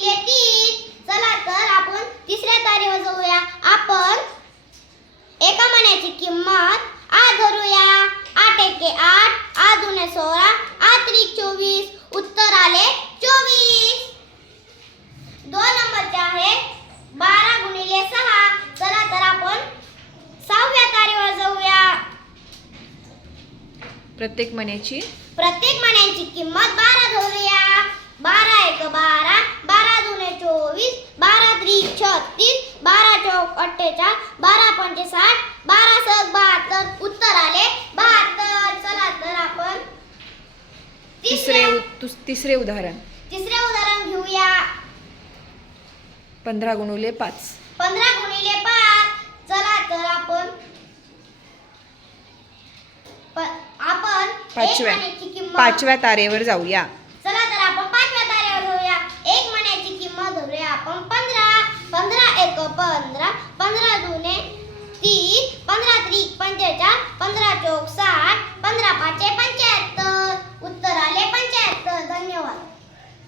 गुणिले तीस चला तर आपण तिसऱ्या तारेवर जाऊया. आपण एका मण्याची किंमत आज धरूया. आठ एके आठ आठ दुने सोळा आठ चोवीस उत्तर आले चोवीस. दोन नंबरचे आहे बारा गुणिले सहा. चला तर आपण सहाव्या तारेवर जाऊया. प्रत्येक मण्याची प्रत्येक मण्याची किंमत बारा धरूया. छत्तीस बारा चौक अठ्ठेचाळीस बारा पंचे साठ बारा सग बहात्तर. उत्तर आले. बहात्तर. चला तर आपण तिसरे तिसरे उदाहरण. तिसरे उदाहरण घेऊया. पंधरा गुणुले पाच. पंधरा गुणिले पाच. चला तर आपण प- आपण एक पाचव्या मण्याची किंमत पाचव्या तारेवर जाऊया. पंधरा पंधरा जुने तीस पंधरा त्रिक पंचेचाळ पंधरा चौक